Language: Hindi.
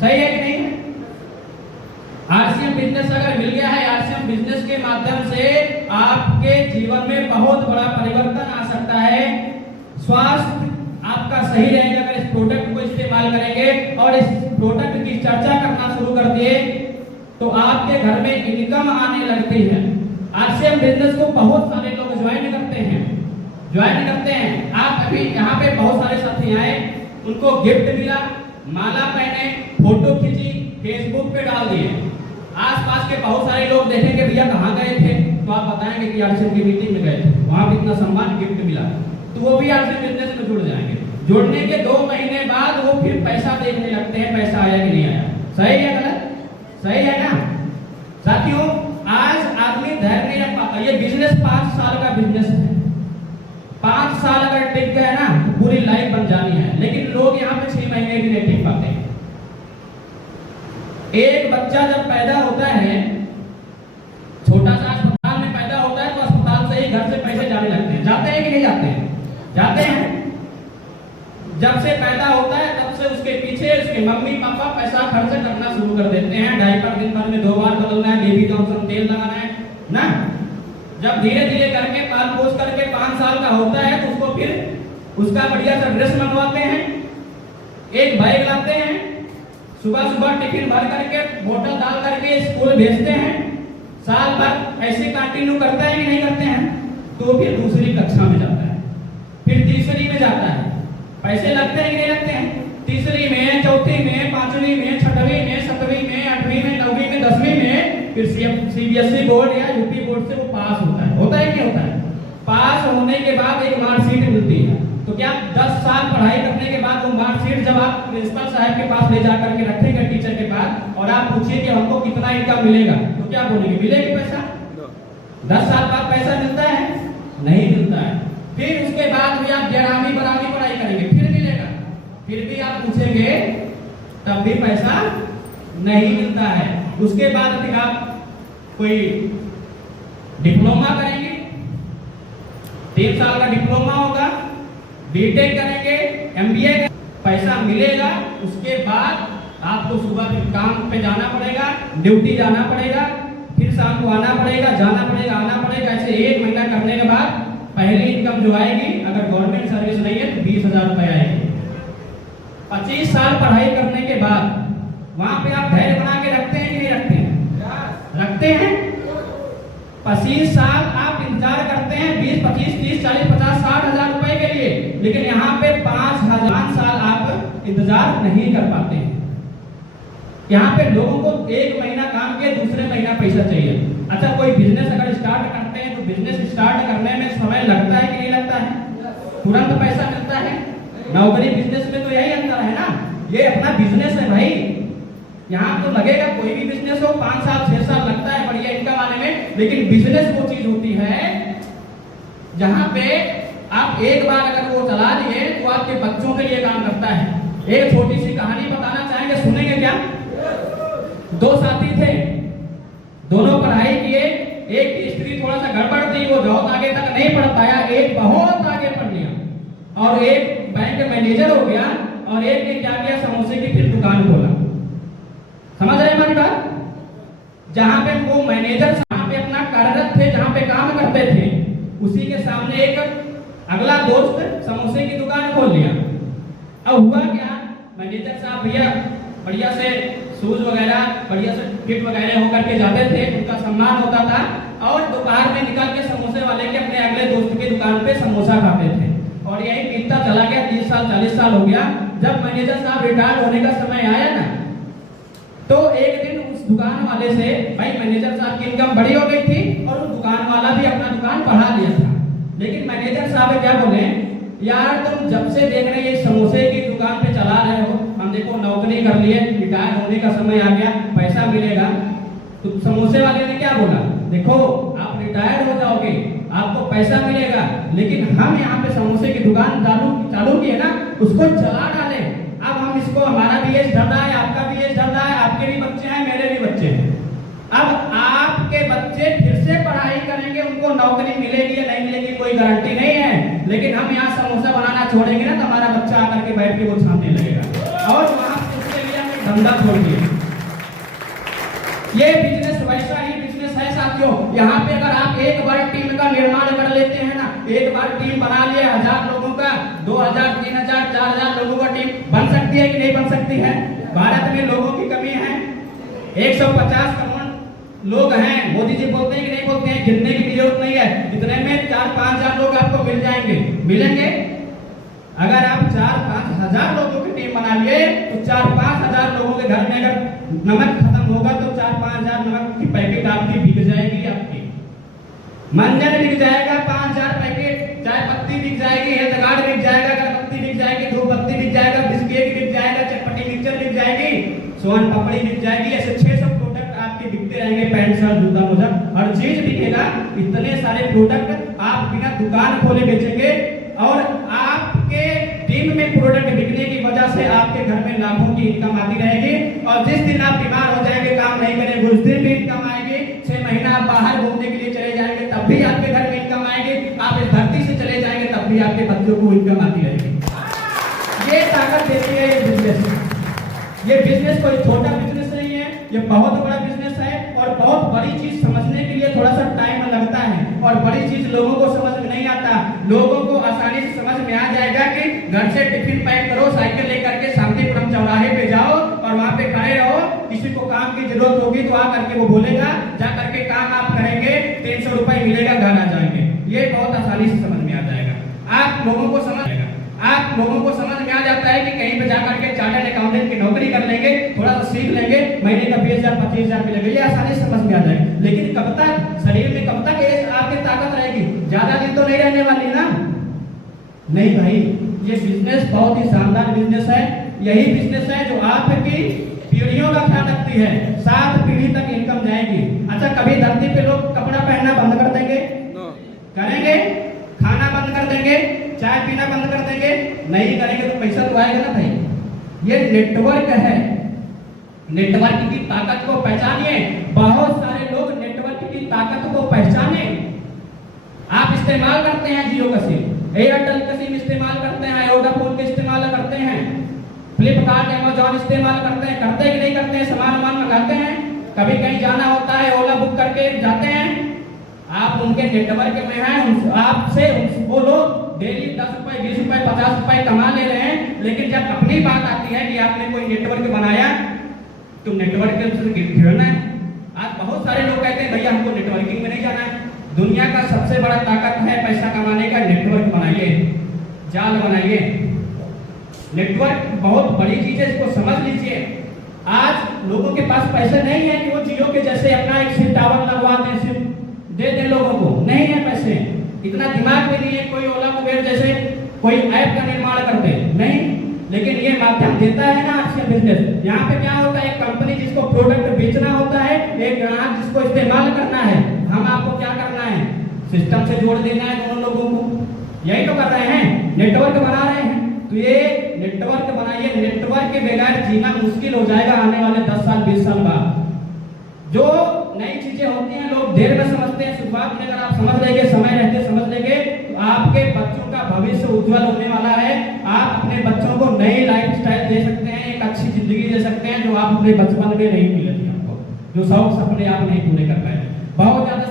सही है कि नहीं? आरसीएम बिजनेस अगर मिल गया है, आरसीएम बिजनेस के माध्यम से आपके जीवन में बहुत बड़ा परिवर्तन आ सकता है। स्वास्थ्य आपका सही रहेगा अगर इस प्रोडक्ट को इस्तेमाल करेंगे और इस प्रोडक्ट की चर्चा करना शुरू कर दिए तो आपके घर में इनकम आने लगती है। आरसीएम बिजनेस को बहुत सारे लोग ज्वाइन करते हैं। आप अभी यहाँ पे बहुत सारे साथी आए, उनको गिफ्ट मिला, माला पहने, फोटो खींची, फेसबुक पे डाल दिए। आसपास के बहुत सारे लोग देखेंगे भैया कहाँ गए थे, तो आप बताएंगे कि आरसीएम की मीटिंग में गए थे, वहां कितना सम्मान गिफ्ट मिला, तो वो भी आरसीएम बिजनेस में जुड़ जाएंगे। जुड़ने के 2 महीने बाद वो फिर पैसा देखने लगते हैं, पैसा आया कि नहीं आया। सही है गलत? सही है ना साथियों? आज आदमी धैर्य नहीं रख पाता। ये बिजनेस 5 साल का बिजनेस है। 5 साल अगर टिक गए ना तो पूरी लाइफ बन जानी है, लेकिन लोग यहाँ पे 6 महीने भी नहीं टिक पाते। एक बच्चा जब पैदा होता है, छोटा सा अस्पताल में पैदा होता है, तो अस्पताल से ही घर से पैसे जाने लगते हैं। जाते हैं कि नहीं जाते हैं? जाते हैं। जब से पैदा होता है तब से उसके पीछे उसके मम्मी पापा पैसा खर्च करना शुरू कर देते हैं। डायपर दिन भर में 2 बार बदलना है, बेबी जॉनसन तेल लगाना है ना। जब धीरे धीरे करके पाल पोस करके 5 साल का होता है तो उसको फिर उसका बढ़िया सा ड्रेस मंगवाते हैं, एक बैग लाते हैं, सुबह सुबह टिफिन भर करके बोतल डाल करके स्कूल भेजते हैं। साल भर ऐसे कंटिन्यू करते हैं कि नहीं करते हैं? तो फिर दूसरी कक्षा में जाता है, फिर तीसरी में जाता है। पैसे लगते हैं कि नहीं लगते हैं? तीसरी में, चौथी में, 5वीं में, 6वीं में, 7वीं में, 8वीं में, 9वीं में, 10वीं में, फिर सीबीएसई बोर्ड या यूपी बोर्ड से वो पास होता है। होता है कि होता है? पास होने के बाद एक मार्कशीट मिलती है। तो क्या 10 साल पढ़ाई करने के बाद वो मार्कशीट जब आप प्रिंसिपल साहब के पास ले जा करके रखेंगे टीचर के पास, और आप पूछिए कि हमको कितना इनकम मिलेगा, तो क्या बोलेंगे? मिलेगी पैसा? 10 साल बाद पैसा मिलता है? नहीं मिलता है। फिर उसके बाद भी आप 11वीं 12वीं पढ़ाई करेंगे, फिर मिलेगा। फिर भी आप पूछेंगे तब भी पैसा नहीं मिलता है। उसके बाद फिर आप कोई डिप्लोमा करेंगे, 3 साल का डिप्लोमा होगा, बीटेक करेंगे, एमबीए, पैसा मिलेगा। उसके बाद आपको सुबह फिर काम पे जाना पड़ेगा, ड्यूटी जाना पड़ेगा, फिर शाम को आना पड़ेगा, जाना पड़ेगा, आना पड़ेगा। ऐसे 1 महीना करने के बाद पहली इनकम जो आएगी, अगर गवर्नमेंट सर्विस नहीं है तो 20,000 रुपए आएगी। 25 साल पढ़ाई करने के बाद वहां पे आप धैर्य बना के रखते हैं कि नहीं रखते हैं? रखते हैं। 25 साल आप इंतजार करते हैं 20, 25, 30, 40, 50, 60,000 रुपए के लिए, लेकिन यहाँ पे 5 साल आप इंतजार नहीं कर पाते हैं। यहाँ पे लोगों को 1 महीना काम किया, दूसरे महीना पैसा चाहिए। अच्छा, कोई बिजनेस अगर स्टार्ट करते हैं तो बिजनेस स्टार्ट करने में समय लगता है कि नहीं लगता है? तुरंत पैसा मिलता है? नौकरी बिजनेस में तो यही अंतर है ना। ये अपना बिजनेस है भाई, यहाँ तो लगेगा, कोई भी बिजनेस हो 5 साल 6 साल लगता है बढ़िया इनकम आने में, लेकिन बिजनेस वो चीज होती है जहाँ पे आप एक बार अगर वो चला लिए तो आपके बच्चों के लिए काम करता है। एक छोटी सी कहानी बताना चाहेंगे, सुनेंगे क्या? 2 साथी थे, दोनों पढ़ाई किए। एक की स्त्री थोड़ा सा गड़बड़ थी, वो बहुत आगे तक नहीं पढ़ पाया, एक बहुत आगे पढ़ लिया और एक बैंक मैनेजर हो गया, और एक ने क्या किया, समोसे की फिर दुकान खोला। समझ रहे हमारी बात? जहां पे वो मैनेजर जहां पे अपना कार्यरत थे, जहां पे काम करते थे, उसी के सामने एक अगला दोस्त समोसे की दुकान खोल लिया। अब हुआ क्या, मैनेजर साहब भैया बढ़िया से शूज वगैरह बढ़िया से फिट वगैरह होकर के जाते थे, उनका सम्मान होता था, और दोपहर में निकल के समोसे वाले के अपने अगले दोस्त की दुकान पे समोसा खाते थे। और यही बीतता चला गया, 30 साल 40 साल हो गया। जब मैनेजर साहब रिटायर होने का समय आया ना, तो एक दिन उस दुकान वाले से, भाई मैनेजर साहब की इनकम बड़ी हो गई थी और उस दुकान वाला भी अपना दुकान बढ़ा लिया था, लेकिन मैनेजर साहब क्या बोले, यार तुम जब से देख रहे हैं समोसे की दुकान पे चला रहे हो, हम देखो नौकरी कर लिए, रिटायर होने का समय आ गया, पैसा मिलेगा। तो समोसे वाले ने क्या बोला, देखो आप रिटायर हो जाओगे, आपको पैसा मिलेगा, लेकिन हम यहाँ पे समोसे की दुकान चालू की है ना, उसको चला डाले। अब हम इसको, हमारा भी एज ढल रहा है, आपका भी एज ढल रहा है, आपके भी बच्चे हैं, मेरे भी बच्चे हैं। अब आपके बच्चे फिर से पढ़ाई करेंगे, उनको नौकरी मिलेगी या नहीं मिलेगी कोई गारंटी नहीं है, लेकिन हम यहाँ समोसा बनाना छोड़ेंगे ना, तो हमारा बच्चा आकर के बैठ के वो छापने लगेगा, और वहां उसके लिए हमें धंधा छोड़ दिए। ये बिजनेस वैसा ही बिजनेस है साथियों। यहाँ पे अगर आप एक बार टीम का निर्माण कर लेते हैं ना, एक बार टीम बना लिए 1000 लोगों का, 2000, 3000, 4000 लोगों का टीम बन सकती है कि नहीं बन सकती है? भारत में लोगों की कमी है, 150 करोड़ लोग हैं। मोदी जी बोलते हैं कि नहीं बोलते हैं? गिनने की जरूरत नहीं है, इतने में 4-5 हजार लोग आपको मिल जाएंगे, मिलेंगे। अगर आप 4-5 हजार लोगों की टीम बना लिए तो 4-5 हजार लोगों के घर में अगर नमक खत्म होगा तो 4-5 हजार नमक की पैकेट आपकी बिक जाएगी, आपकी मंजन बिक जाएगा 5000 पैकेट, चाय पत्ती बिक जाएगी, हेल्थ कार्ड बिक जाएगा, अगरबत्ती बिक जाएगी, धूपबत्ती बिक जाएगा, बिस्किट बिक जाएगा, चटपटी मिक्सचर बिक जाएगी, सोन पापड़ी बिक जाएगी। ऐसे 600 प्रोडक्ट आपके बिकते रहेंगे, पैंट शर्ट जूता मोजा हर चीज बिकेगा। इतने सारे प्रोडक्ट आप बिना दुकान खोले बेचेंगे और आपके टीम में प्रोडक्ट बिकने की वजह से आपके घर में लाखों की इनकम आती रहेगी। और जिस दिन आप बीमार हो जाएंगे, काम नहीं करेंगे, उस दिन भी इनकम आएगी। 6 महीना आप बाहर घूमने के लिए चले जाएंगे तब भी आपके घर में इनकम आएगी। आप इस धरती से चले जाएंगे तब भी आपके बच्चों को इनकम आती रहेगी। ये ताकत देती है ये बिजनेस। ये बिजनेस कोई छोटा बिजनेस नहीं है, ये बहुत बड़ा बिजनेस है। और बहुत बड़ी चीज समझने के लिए थोड़ा सा टाइम लगता है और बड़ी चीज लोगों को समझ में नहीं आता। लोगों को आसानी से समझ में आ जाएगा कि घर से टिफिन पैक करो, साइकिल लेकर के शांतिपुरम चौराहे पे जाओ और वहां पे खड़े रहो, किसी को काम की जरूरत होगी तो आ करके वो बोलेगा, जा करके काम आप करेंगे, 300 रुपए मिलेगा, घर आ जाएंगे। ये बहुत आसानी से समझ में आ जाएगा। आप लोगों को समझ में आ जाता है कि कहीं पे जाकर के चार्टर्ड अकाउंटेंट की नौकरी कर लेंगे, थोड़ा सा सीख लेंगे, महीने का 20,000 25,000 मिलेगा, ये आसानी से समझ में आ जाएगा। लेकिन कब तक शरीर में कब तक ये आपकी ताकत रहेगी? ज्यादा दिन तो नहीं रहने वाली ना। नहीं भाई, ये बिजनेस बहुत ही शानदार बिजनेस है। यही बिजनेस है जो आपकी पीढ़ियों का ख्याल रखती है, 7 पीढ़ी तक इनकम जाएगी। अच्छा, कभी धरती पे लोग कपड़ा पहनना बंद कर देंगे? करेंगे? खाना बंद कर देंगे? चाय पीना बंद कर देंगे? नहीं करेंगे तो पैसा तो आएगा ना भाई। ये नेटवर्क है, नेटवर्क की ताकत को पहचानिए। बहुत सारे लोग नेटवर्क की ताकत को पहचाने। आप इस्तेमाल करते हैं जियो का सिम, एयरटेल का सिम इस्तेमाल करते हैं, वोडाफोन का इस्तेमाल करते हैं, फ्लिपकार्ट अमेजॉन इस्तेमाल करते हैं, करते कि नहीं करते हैं? सामान मंगाते हैं, कभी कहीं जाना होता है ओला बुक करके जाते हैं। आप उनके नेटवर्क में हैं, आपसे वो लोग डेली 10 रुपए 20 रुपए 50 रुपए कमा ले रहे हैं। लेकिन जब अपनी बात आती है कि आपने कोई नेटवर्क बनाया तो नेटवर्क से गिरना है। आज बहुत सारे लोग कहते हैं भैया हमको नेटवर्किंग में नहीं जाना है। दुनिया का सबसे बड़ा ताकत है पैसा कमाने का, नेटवर्क बनाइए, जाल बनाइए। नेटवर्क बहुत बड़ी चीज है, इसको समझ लीजिए। आज लोगों के पास पैसे नहीं है कि वो जियो के जैसे अपना एक सिम टावर लगवा दें, सिम दे दें लोगों को, नहीं है पैसे, इतना दिमाग भी नहीं है। कोई ओला उबेर जैसे कोई ऐप का निर्माण कर दे, नहीं। लेकिन ये माध्यम देता है ना आज का बिजनेस। यहाँ पे क्या होता है, एक कंपनी जिसको प्रोडक्ट बेचना होता है, एक ग्राहक जिसको इस्तेमाल करना है, हम आपको क्या करना है, सिस्टम से जोड़ देना है दोनों लोगों को। यही तो कर रहे हैं, नेटवर्क बना रहे हैं। तो ये नेटवर्क बनाइए। नेटवर्क के बगैर जीना मुश्किल हो जाएगा आने वाले 10 साल 20 साल बाद। जो नई चीजें होती हैं लोग देर में समझते हैं, शुरुआत में अगर आप समझ लेंगे, समय रहते समझ लेंगे, तो आपके बच्चों का भविष्य उज्जवल होने वाला है। आप अपने बच्चों को नई लाइफस्टाइल दे सकते हैं, एक अच्छी जिंदगी दे सकते हैं जो आप अपने बचपन में नहीं मिली थी आपको, जो शौक सपने आप नहीं पूरे कर पाए। बहुत ज्यादा